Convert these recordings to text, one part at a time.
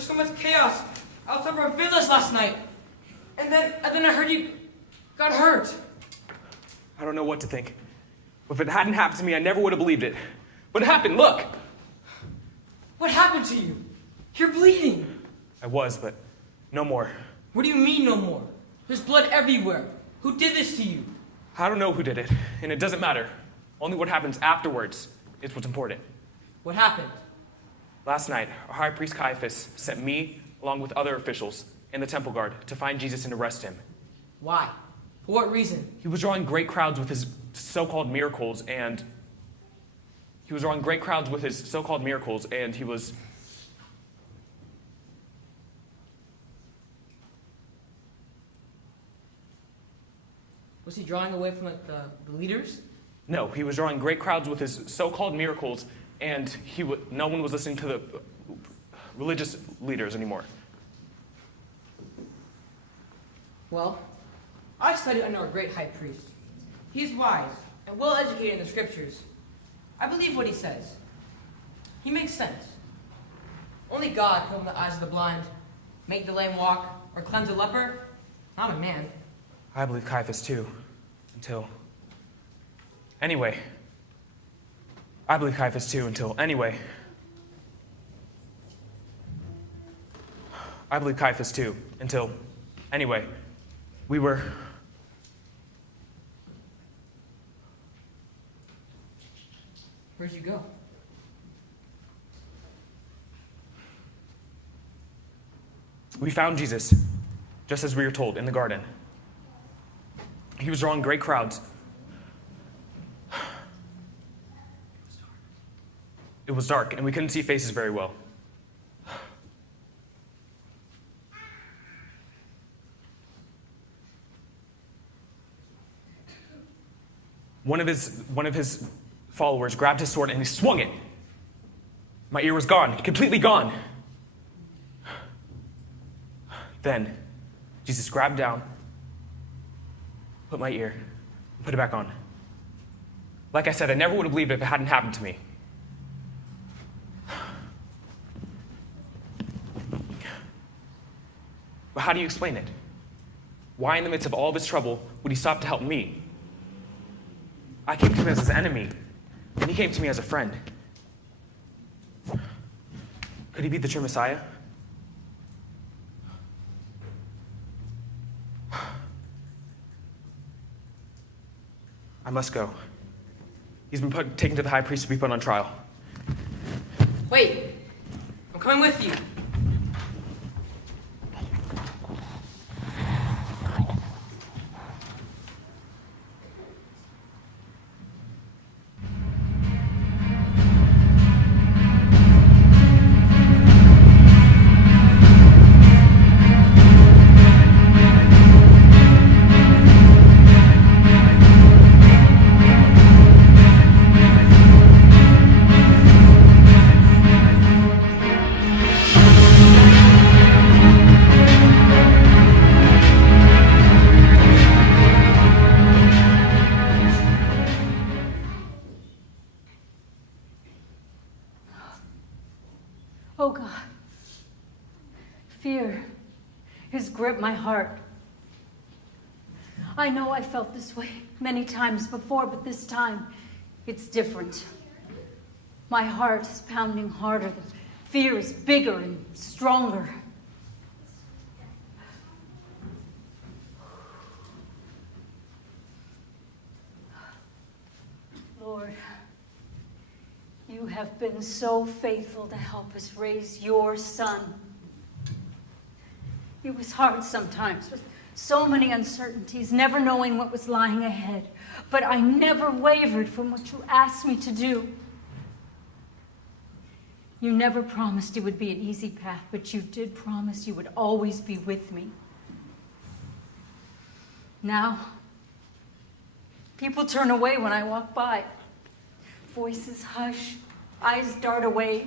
was so much chaos outside of our villas last night. And then I heard you got hurt. I don't know what to think. If it hadn't happened to me, I never would have believed it. But it happened, look! What happened to you? You're bleeding. I was, but no more. What do you mean no more? There's blood everywhere. Who did this to you? I don't know who did it, and it doesn't matter. Only what happens afterwards is what's important. What happened? Last night, our high priest Caiaphas sent me, along with other officials, and the temple guard to find Jesus and arrest him. Why? For what reason? He was drawing great crowds with his so-called miracles, and he was... Was he drawing away from the leaders? No, he was drawing great crowds with his so-called miracles, and no one was listening to the religious leaders anymore. Well, I studied under our great high priest. He's wise and well educated in the scriptures. I believe what he says. He makes sense. Only God can open the eyes of the blind, make the lame walk, or cleanse a leper. I'm a man. I believe Caiaphas too, Anyway. I believe Caiaphas too, we were... Where'd you go? We found Jesus, just as we were told, in the garden. He was drawing great crowds. It was dark, and we couldn't see faces very well. One of his followers grabbed his sword and he swung it. My ear was gone, completely gone. Then, Jesus grabbed down, put my ear, and put it back on. Like I said, I never would have believed it if it hadn't happened to me. But how do you explain it? Why in the midst of all this trouble would he stop to help me? I came to him as his enemy, and he came to me as a friend. Could he be the true Messiah? I must go. He's been taken to the high priest to be put on trial. Wait! I'm coming with you. Oh God, fear has gripped my heart. I know I felt this way many times before, but this time it's different. My heart is pounding harder. The fear is bigger and stronger. Lord, you have been so faithful to help us raise your son. It was hard sometimes with so many uncertainties, never knowing what was lying ahead. But I never wavered from what you asked me to do. You never promised it would be an easy path, but you did promise you would always be with me. Now, people turn away when I walk by. Voices hush, eyes dart away.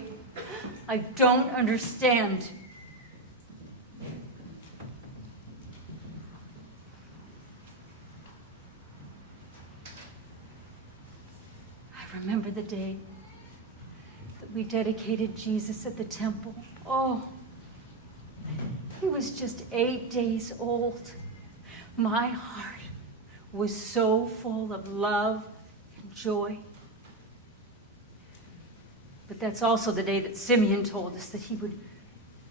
I don't understand. I remember the day that we dedicated Jesus at the temple. Oh, he was just 8 days old, my heart was so full of love and joy. But that's also the day that Simeon told us that he would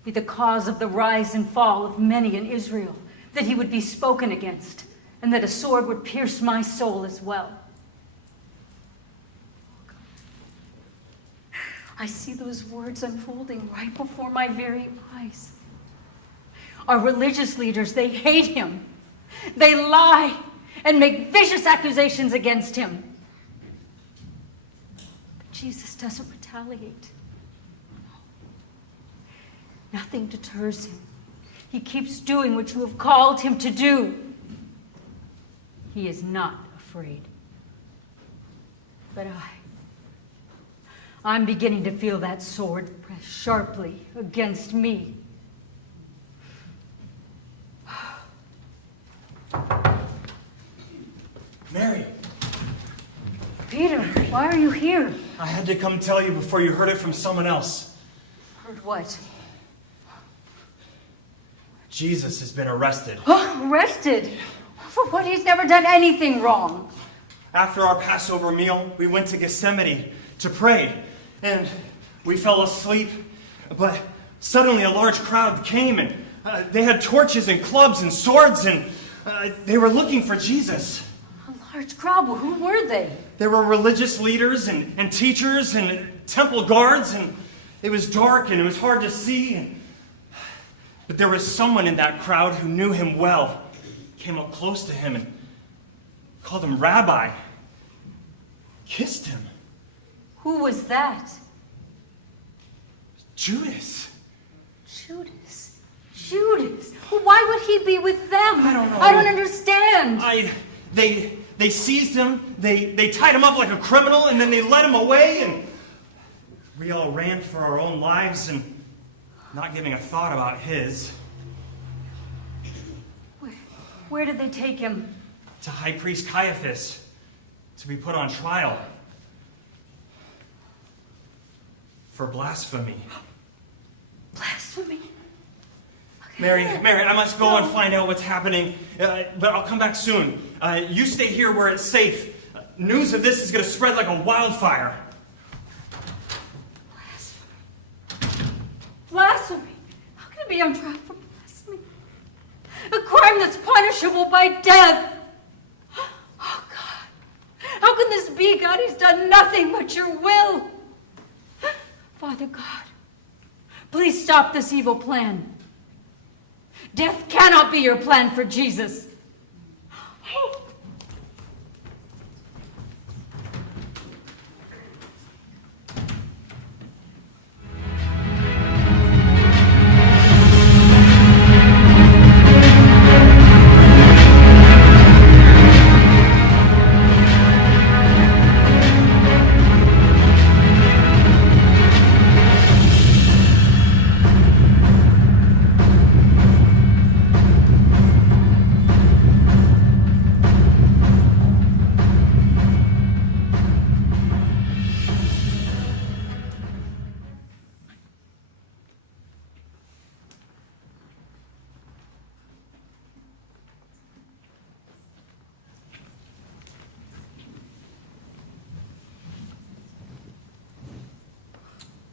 be the cause of the rise and fall of many in Israel, that he would be spoken against, and that a sword would pierce my soul as well. I see those words unfolding right before my very eyes. Our religious leaders, they hate him. They lie and make vicious accusations against him. But Jesus doesn't retaliate. Nothing deters him. He keeps doing what you have called him to do. He is not afraid. But I'm beginning to feel that sword press sharply against me. Mary, Peter, why are you here? I had to come tell you before you heard it from someone else. Heard what? Jesus has been arrested. Arrested? For what? He's never done anything wrong. After our Passover meal, we went to Gethsemane to pray, and we fell asleep. But suddenly a large crowd came, and they had torches and clubs and swords, and they were looking for Jesus. A large crowd? Well, who were they? There were religious leaders and teachers and temple guards, and it was dark and it was hard to see. But there was someone in that crowd who knew him well, came up close to him and called him Rabbi, kissed him. Who was that? Judas. Judas. Judas. Well, why would he be with them? I don't know. I don't understand. They seized him, they tied him up like a criminal, and then they led him away, and we all ran for our own lives and not giving a thought about his. Where did they take him? To High Priest Caiaphas to be put on trial for blasphemy. Blasphemy? Mary, I must go and find out what's happening, but I'll come back soon. You stay here where it's safe. News of this is going to spread like a wildfire. Blasphemy? How can it be on trial for blasphemy? A crime that's punishable by death. Oh, God. How can this be, God? He's done nothing but your will. Father God, please stop this evil plan. Death cannot be your plan for Jesus.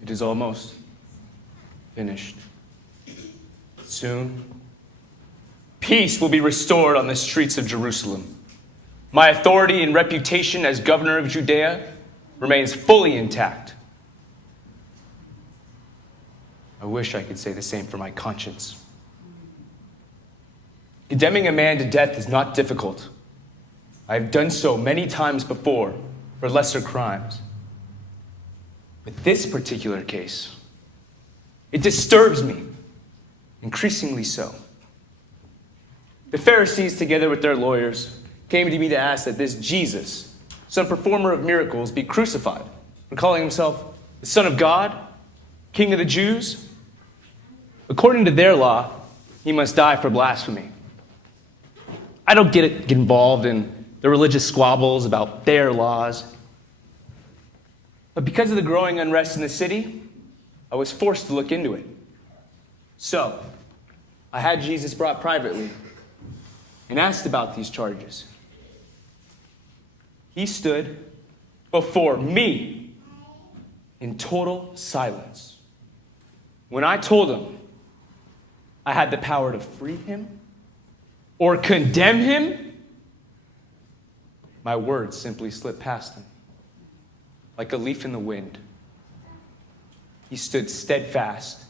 It is almost finished. Soon, peace will be restored on the streets of Jerusalem. My authority and reputation as governor of Judea remains fully intact. I wish I could say the same for my conscience. Condemning a man to death is not difficult. I have done so many times before for lesser crimes. But this particular case, it disturbs me, increasingly so. The Pharisees, together with their lawyers, came to me to ask that this Jesus, some performer of miracles, be crucified for calling himself the Son of God, King of the Jews. According to their law, he must die for blasphemy. I don't get involved in the religious squabbles about their laws. But because of the growing unrest in the city, I was forced to look into it. So, I had Jesus brought privately and asked about these charges. He stood before me in total silence. When I told him I had the power to free him or condemn him, my words simply slipped past him like a leaf in the wind. He stood steadfast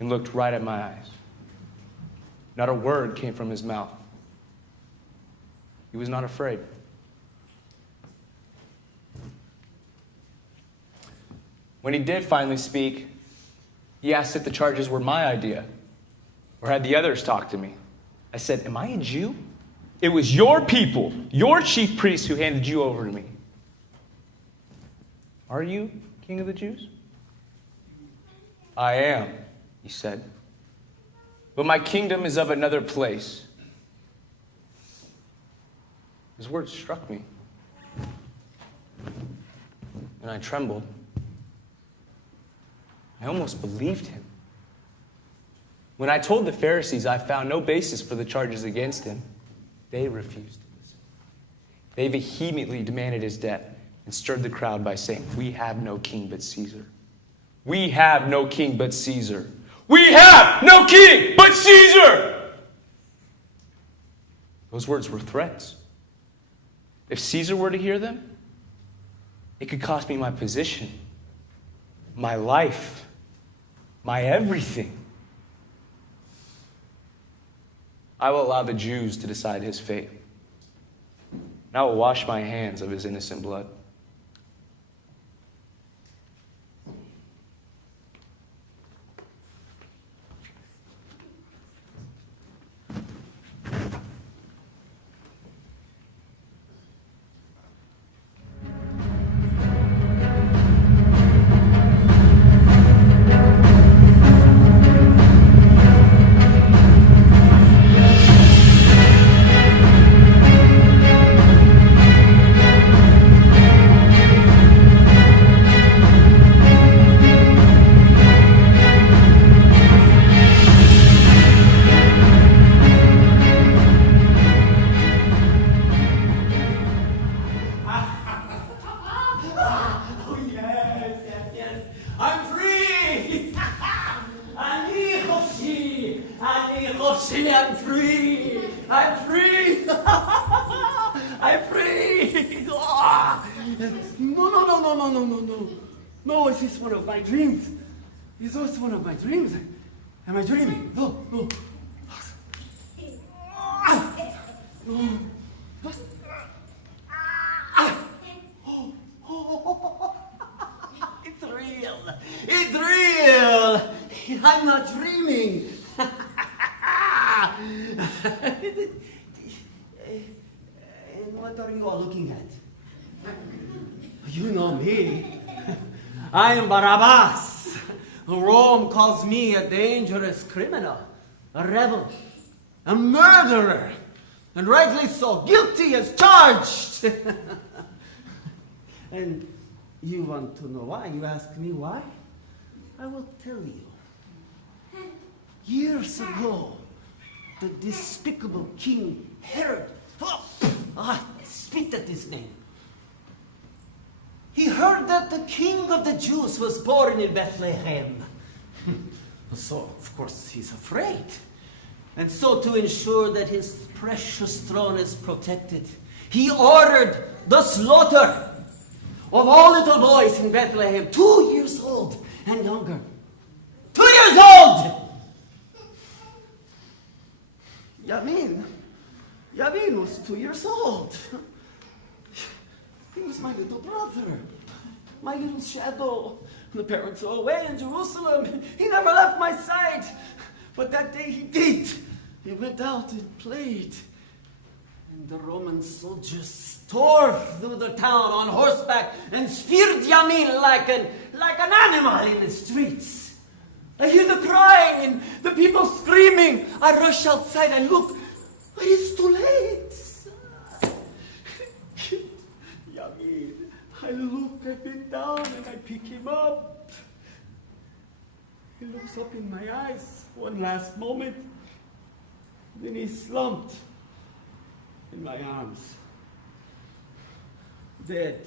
and looked right at my eyes. Not a word came from his mouth. He was not afraid. When he did finally speak, he asked if the charges were my idea or had the others talked to me. I said, am I a Jew? It was your people, your chief priests who handed you over to me. Are you king of the Jews? I am, he said. But my kingdom is of another place. His words struck me, and I trembled. I almost believed him. When I told the Pharisees I found no basis for the charges against him, they refused to listen. They vehemently demanded his death and stirred the crowd by saying, "We have no king but Caesar. We have no king but Caesar. We have no king but Caesar!" Those words were threats. If Caesar were to hear them, it could cost me my position, my life, my everything. I will allow the Jews to decide his fate. And I will wash my hands of his innocent blood. I'm free! I'm free! I'm free! Ah! No. No, it's just one of my dreams. It's just one of my dreams. Am I dreaming? No. No. It's real. It's real. I'm not dreaming. And what are you all looking at? You know me. I am Barabbas. Rome calls me a dangerous criminal, a rebel, a murderer, and rightly so, guilty as charged. And you want to know why? You ask me why? I will tell you. Years ago, the despicable King Herod, spit at his name. He heard that the King of the Jews was born in Bethlehem. So, of course, he's afraid. And so, to ensure that his precious throne is protected, he ordered the slaughter of all little boys in Bethlehem, 2 years old and younger. 2 years old! Yamin was 2 years old. He was my little brother, my little shadow. The parents were away in Jerusalem. He never left my side. But that day he did. He went out and played. And the Roman soldiers tore through the town on horseback and speared Yamin like an animal in the streets. I hear the crying and the people screaming. I rush outside and look, but it's too late. Yamin, I look, I bend down and I pick him up. He looks up in my eyes one last moment Then he slumped in my arms. Dead.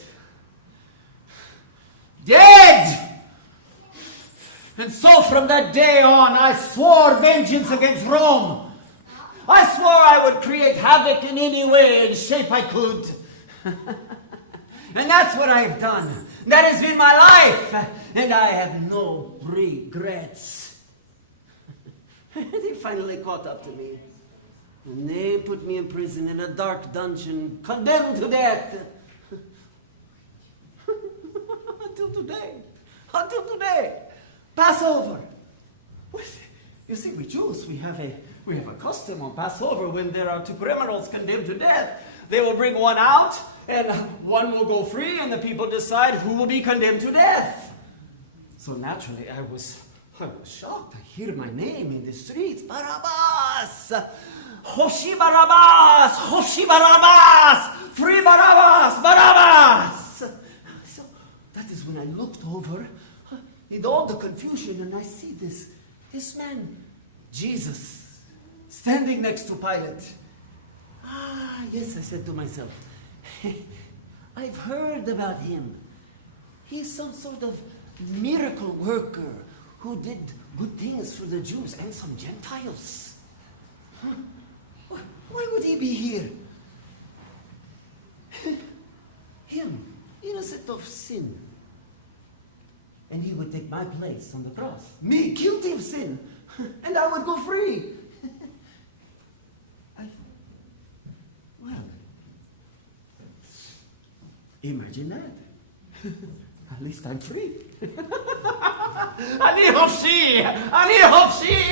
Dead! And so from that day on, I swore vengeance against Rome. I swore I would create havoc in any way and shape I could. And that's what I've done. That has been my life. And I have no regrets. They finally caught up to me. And they put me in prison in a dark dungeon, condemned to death. Until today. Until today. Passover. You see, we Jews, we have a custom on Passover when there are two criminals condemned to death. They will bring one out, and one will go free, and the people decide who will be condemned to death. So naturally, I was shocked to hear my name in the streets. Barabbas! Hoshi Barabbas! Hoshi Barabbas! Free Barabbas! Barabbas! So that is when I looked over in all the confusion, and I see this man, Jesus, standing next to Pilate. Ah, yes, I said to myself, I've heard about him. He's some sort of miracle worker who did good things for the Jews and some Gentiles. Huh? Why would he be here? Him, innocent of sin. And he would take my place on the cross. Me, guilty of sin. And I would go free. Well, imagine that. At least I'm free. Ani Hofshi! Ani Hofshi!